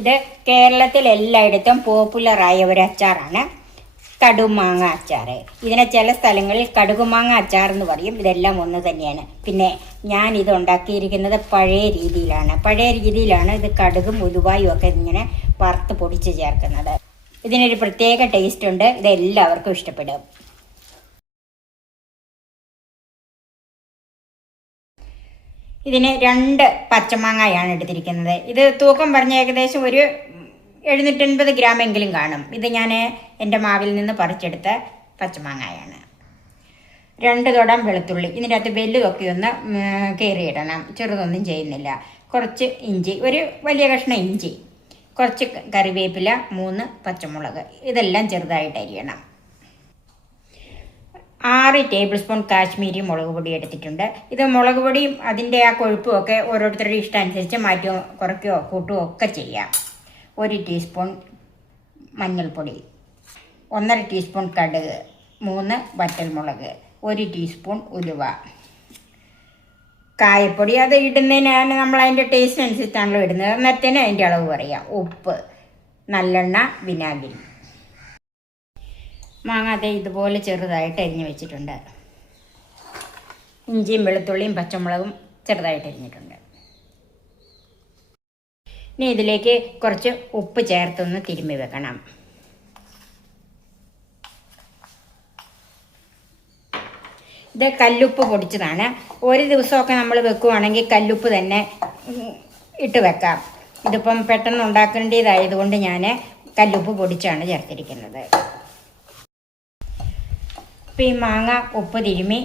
ഇത് കേരളത്തിൽ എല്ലായിടത്തും പോപ്പുലറായ ഒരു അച്ചാറാണ് കടുമാങ്ങ അച്ചാർ. ഇതിനെ ചില സ്ഥലങ്ങളിൽ കടുകുമാങ്ങ അച്ചാർ എന്ന് പറയും. ഇതെല്ലാം ഒന്ന് തന്നെയാണ്. പിന്നെ ഞാൻ ഇത് ഉണ്ടാക്കിയിരിക്കുന്നത് പഴയ രീതിയിലാണ് ഇത് കടുകും ഉലുവായും ഒക്കെ ഇങ്ങനെ വറുത്ത് പൊടിച്ച് ചേർക്കുന്നത്. ഇതിനൊരു പ്രത്യേക ടേസ്റ്റ് ഉണ്ട്. ഇത് എല്ലാവർക്കും ഇഷ്ടപ്പെടും. ഇതിന് 2 പച്ചമാങ്ങയാണ് എടുത്തിരിക്കുന്നത്. ഇത് തൂക്കം പറഞ്ഞ ഏകദേശം ഒരു 780 ഗ്രാമെങ്കിലും കാണും. ഇത് ഞാൻ എൻ്റെ മാവിൽ നിന്ന് പറിച്ചെടുത്ത പച്ചമാങ്ങയാണ്. 2 തുടം വെളുത്തുള്ളി, ഇതിൻ്റെ അകത്ത് വലുതൊക്കെ ഒന്ന് കയറിയിടണം, ചെറുതൊന്നും ചെയ്യുന്നില്ല. കുറച്ച് ഇഞ്ചി, ഒരു വലിയ കഷ്ണം ഇഞ്ചി, കുറച്ച് കറിവേപ്പില, 3 പച്ചമുളക്, ഇതെല്ലാം ചെറുതായിട്ട് അരിയണം. 6 ടേബിൾ സ്പൂൺ കാശ്മീരി മുളക് പൊടി എടുത്തിട്ടുണ്ട്. ഇത് മുളക് പൊടിയും അതിൻ്റെ ആ കൊഴുപ്പും ഒക്കെ ഓരോരുത്തരുടെ ഇഷ്ടം അനുസരിച്ച് മാറ്റുകയോ കുറയ്ക്കുകയോ കൂട്ടുകയോ ഒക്കെ ചെയ്യാം. 1 ടീസ്പൂൺ മഞ്ഞൾപ്പൊടി, 1.5 ടീസ്പൂൺ കടുക്, 3 വറ്റൽമുളക്, 1 ടീസ്പൂൺ ഉലുവ, കായപ്പൊടി അത് ഇടുന്നതിനാണ് നമ്മൾ അതിൻ്റെ ടേസ്റ്റ് അനുസരിച്ചാണല്ലോ ഇടുന്നത്. അന്നേരത്തേന് അതിൻ്റെ അളവ് പറയാം. ഉപ്പ്, നല്ലെണ്ണ, വിനാഗിരി. മാങ്ങ അതേ ഇതുപോലെ ചെറുതായിട്ട് അരിഞ്ഞ് വെച്ചിട്ടുണ്ട്. ഇഞ്ചിയും വെളുത്തുള്ളിയും പച്ചമുളകും ചെറുതായിട്ട് അരിഞ്ഞിട്ടുണ്ട്. ഇനി ഇതിലേക്ക് കുറച്ച് ഉപ്പ് ചേർത്തൊന്ന് തിരുമ്മി വെക്കണം. ഇത് കല്ലുപ്പ് പൊടിച്ചതാണ്. ഒരു ദിവസമൊക്കെ നമ്മൾ വെക്കുവാണെങ്കിൽ കല്ലുപ്പ് തന്നെ ഇട്ട് വെക്കാം. ഇതിപ്പം പെട്ടെന്ന് ഉണ്ടാക്കേണ്ടതായതുകൊണ്ട് ഞാൻ കല്ലുപ്പ് പൊടിച്ചാണ് ചേർത്തിരിക്കുന്നത്. ഇപ്പോൾ ഈ മാങ്ങ ഉപ്പ് തിരുമ്മി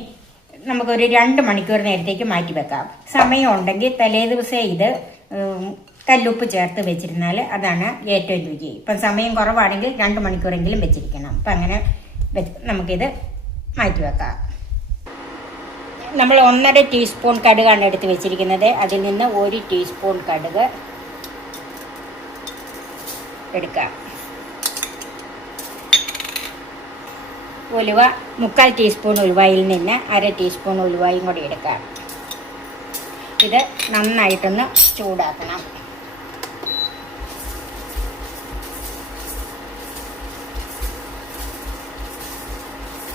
നമുക്കൊരു 2 മണിക്കൂർ നേരത്തേക്ക് മാറ്റി വെക്കാം. സമയം ഉണ്ടെങ്കിൽ തലേ ദിവസം ഇത് കല്ലുപ്പ് ചേർത്ത് വെച്ചിരുന്നാൽ അതാണ് ഏറ്റവും രുചി. ഇപ്പം സമയം കുറവാണെങ്കിൽ 2 മണിക്കൂറെങ്കിലും വെച്ചിരിക്കണം. അപ്പം അങ്ങനെ നമുക്കിത് മാറ്റി വെക്കാം. നമ്മൾ 1.5 ടീസ്പൂൺ കടുകാണ് എടുത്ത് വെച്ചിരിക്കുന്നത്. അതിൽ നിന്ന് 1 ടീസ്പൂൺ കടുക് എടുക്കാം. ഉലുവ 3/4 ടീസ്പൂൺ ഉലുവയിൽ നിന്ന് 1/2 ടീസ്പൂൺ ഉലുവയും കൂടി എടുക്കാം. ഇത് നന്നായിട്ടൊന്ന് ചൂടാക്കണം.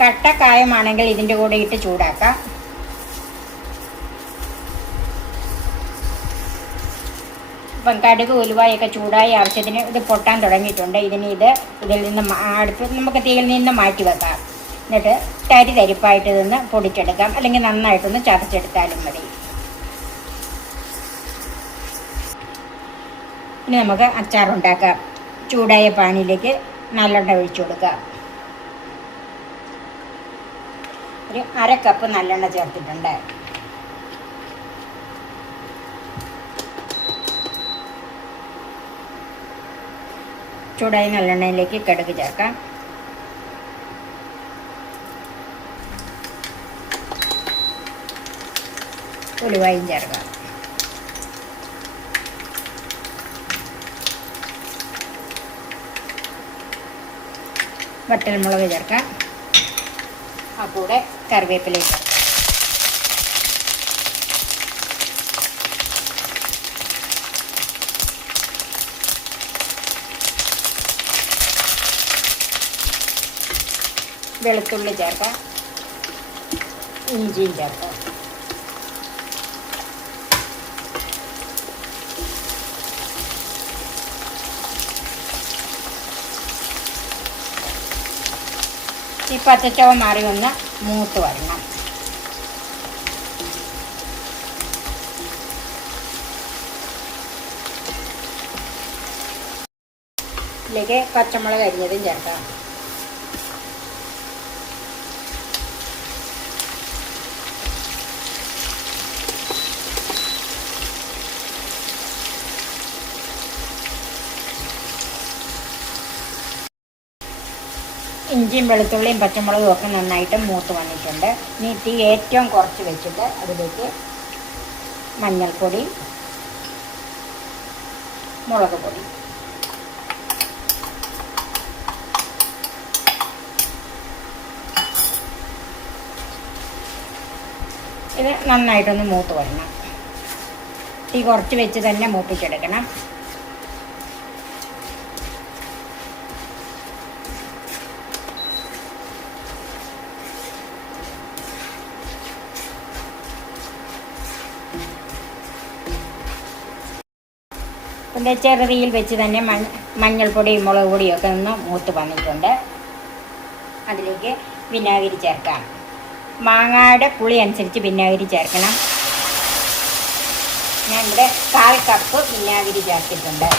കട്ടക്കായമാണെങ്കിൽ ഇതിൻ്റെ കൂടെ ഇട്ട് ചൂടാക്കാം. ഇപ്പം കടുക് ഉലുവായൊക്കെ ചൂടായി ആവശ്യത്തിന് ഇത് പൊട്ടാൻ തുടങ്ങിയിട്ടുണ്ട്. ഇതിൽ നിന്ന് നമുക്ക് തീയിൽ നിന്ന് മാറ്റി വെക്കാം. എന്നിട്ട് തരിപ്പായിട്ട് ഇതൊന്ന് പൊടിച്ചെടുക്കാം, അല്ലെങ്കിൽ നന്നായിട്ടൊന്ന് ചതച്ചെടുത്താലും മതി. ഇനി നമുക്ക് അച്ചാറുണ്ടാക്കാം. ചൂടായ പാനിലേക്ക് നല്ലെണ്ണ ഒഴിച്ചു കൊടുക്കാം. ഒരു 1/2 കപ്പ് നല്ലെണ്ണ ചേർത്തിട്ടുണ്ട്. ചൂടായി നല്ലെണ്ണയിലേക്ക് കടുക് ചേർക്കാം. ഉലുവയും ചേർക്കാം. വറ്റൽമുളക് ചേർക്കാം. ആ കൂടെ കറിവേപ്പില ചേർക്കാം. വെളുത്തുള്ളി ചേർക്കാം. ഇഞ്ചിയും ചേർക്കാം. ഈ പച്ചച്ചവ മാറി ഒന്ന് മൂത്ത് വരണം. ഇതിലേക്ക് പച്ചമുളക് അരിഞ്ഞതും ചേർക്കാം. ഇഞ്ചിയും വെളുത്തുള്ളിയും പച്ചമുളകും ഒക്കെ നന്നായിട്ട് മൂത്ത് വന്നിട്ടുണ്ട്. ഇനി തീ ഏറ്റവും കുറച്ച് വെച്ചിട്ട് അതിലേക്ക് മഞ്ഞൾപ്പൊടി, മുളക് പൊടി, ഇത് നന്നായിട്ടൊന്ന് മൂത്ത് വരണം. തീ കുറച്ച് വെച്ച് തന്നെ മൂപ്പിച്ചെടുക്കണം. പിന്നെ ചെറുതീയിൽ വെച്ച് തന്നെ മഞ്ഞൾപ്പൊടിയും മുളക് പൊടിയൊക്കെ ഒന്ന് മൂത്ത് വന്നിട്ടുണ്ട്. അതിലേക്ക് വിനാഗിരി ചേർക്കാം. മാങ്ങയുടെ പുളി അനുസരിച്ച് വിനാഗിരി ചേർക്കണം. ഞാൻ ഇവിടെ 1/4 കപ്പ് വിനാഗിരി ചേർത്തിട്ടുണ്ട്.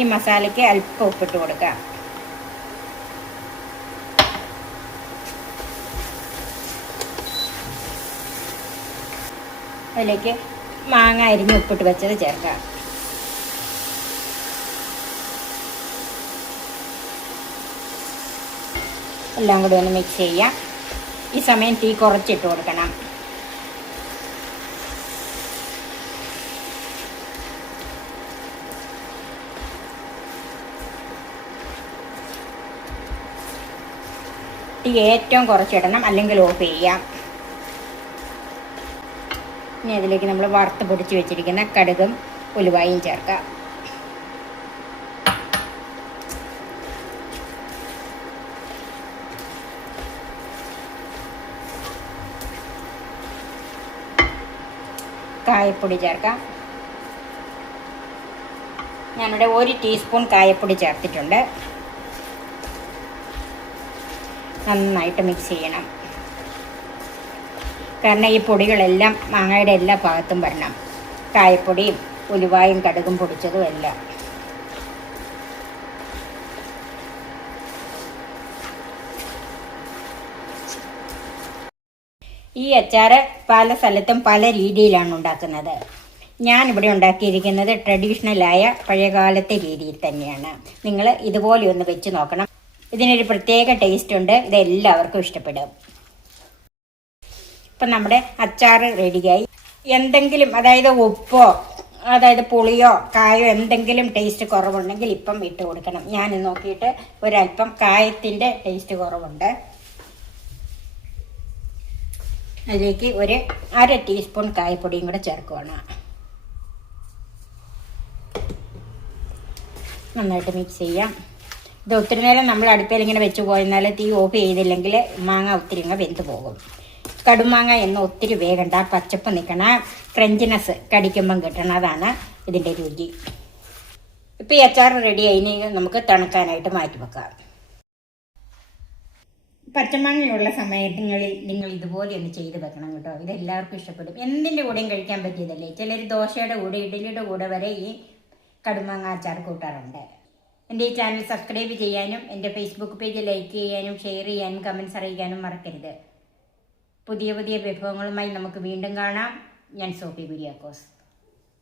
ഈ മസാലയ്ക്ക് അല്പം ഉപ്പിട്ട് കൊടുക്കാം. അതിലേക്ക് മാങ്ങ അരിഞ്ഞ് ഉപ്പിട്ട് വെച്ചത് ചേർക്കാം. എല്ലാം കൂടി ഒന്ന് മിക്സ് ചെയ്യാം. ഈ സമയം തീ കുറച്ചിട്ട് കൊടുക്കണം. തീ ഏറ്റവും കുറച്ചിടണം, അല്ലെങ്കിൽ ഓഫ് ചെയ്യാം. ഇനി അതിലേക്ക് നമ്മൾ വറുത്ത് പൊടിച്ച് വെച്ചിരിക്കുന്ന കടുകും ഉലുവായും ചേർക്കാം. കായപ്പൊടി ചേർക്കാം. ഞാനിവിടെ 1 ടീസ്പൂൺ കായപ്പൊടി ചേർത്തിട്ടുണ്ട്. നന്നായിട്ട് മിക്സ് ചെയ്യണം. കാരണം ഈ പൊടികളെല്ലാം മാങ്ങയുടെ എല്ലാ ഭാഗത്തും വരണം. കായപ്പൊടിയും ഉലുവായും കടുകും പൊടിച്ചതും എല്ലാം. ഈ അച്ചാർ പല സ്ഥലത്തും പല രീതിയിലാണ് ഉണ്ടാക്കുന്നത്. ഞാനിവിടെ ഉണ്ടാക്കിയിരിക്കുന്നത് ട്രഡീഷണലായ പഴയകാലത്തെ രീതിയിൽ തന്നെയാണ്. നിങ്ങൾ ഇതുപോലെ ഒന്ന് വെച്ച് നോക്കണം. ഇതിനൊരു പ്രത്യേക ടേസ്റ്റ് ഉണ്ട്. ഇതെല്ലാവർക്കും ഇഷ്ടപ്പെടും. ഇപ്പം നമ്മുടെ അച്ചാർ റെഡിയായി. എന്തെങ്കിലും, അതായത് ഉപ്പോ അതായത് പുളിയോ കായോ എന്തെങ്കിലും ടേസ്റ്റ് കുറവുണ്ടെങ്കിൽ ഇപ്പം ഇട്ട് കൊടുക്കണം. ഞാൻ നോക്കിയിട്ട് ഒരല്പം കായത്തിൻ്റെ ടേസ്റ്റ് കുറവുണ്ട്. അതിലേക്ക് 1/2 ടീസ്പൂൺ കായപ്പൊടിയും കൂടെ ചേർക്കുകയാണ്. നന്നായിട്ട് മിക്സ് ചെയ്യാം. ഇത് ഒത്തിരി നേരം നമ്മൾ അടുപ്പയിൽ ഇങ്ങനെ വെച്ച് പോയെന്നാൽ തീ ഓഫ് ചെയ്തില്ലെങ്കിൽ മാങ്ങ ഒത്തിരി അങ്ങ് വെന്ത് പോകും. കടുമാങ്ങ എന്ന് ഒത്തിരി വേഗണ്ട, പച്ചപ്പ് നിൽക്കണ, ക്രഞ്ചിനെസ് കടിക്കുമ്പം കിട്ടണം. അതാണ് ഇതിൻ്റെ രുചി. ഇപ്പം ഈ അച്ചാർ റെഡി ആയി. നമുക്ക് തണുക്കാനായിട്ട് മാറ്റി വെക്കാം. പച്ചമാങ്ങയുള്ള സമയങ്ങളിൽ നിങ്ങൾ ഇതുപോലെ ഒന്ന് ചെയ്ത് വെക്കണം കേട്ടോ. ഇതെല്ലാവർക്കും ഇഷ്ടപ്പെടും. എന്തിൻ്റെ കൂടെയും കഴിക്കാൻ പറ്റിയതല്ലേ. ചിലർ ദോശയുടെ കൂടെ ഇഡ്ഡലിയുടെ കൂടെ വരെ ഈ കടുമാങ്ങ അച്ചാർ കൂട്ടാറുണ്ട്. എൻ്റെ ഈ ചാനൽ സബ്സ്ക്രൈബ് ചെയ്യാനും എൻ്റെ ഫേസ്ബുക്ക് പേജ് ലൈക്ക് ചെയ്യാനും ഷെയർ ചെയ്യാനും കമൻറ്റ്സ് അറിയിക്കാനും മറക്കരുത്. പുതിയ പുതിയ വിഭവങ്ങളുമായി നമുക്ക് വീണ്ടും കാണാം. ഞാൻ സോഫി കുര്യാക്കോസ്.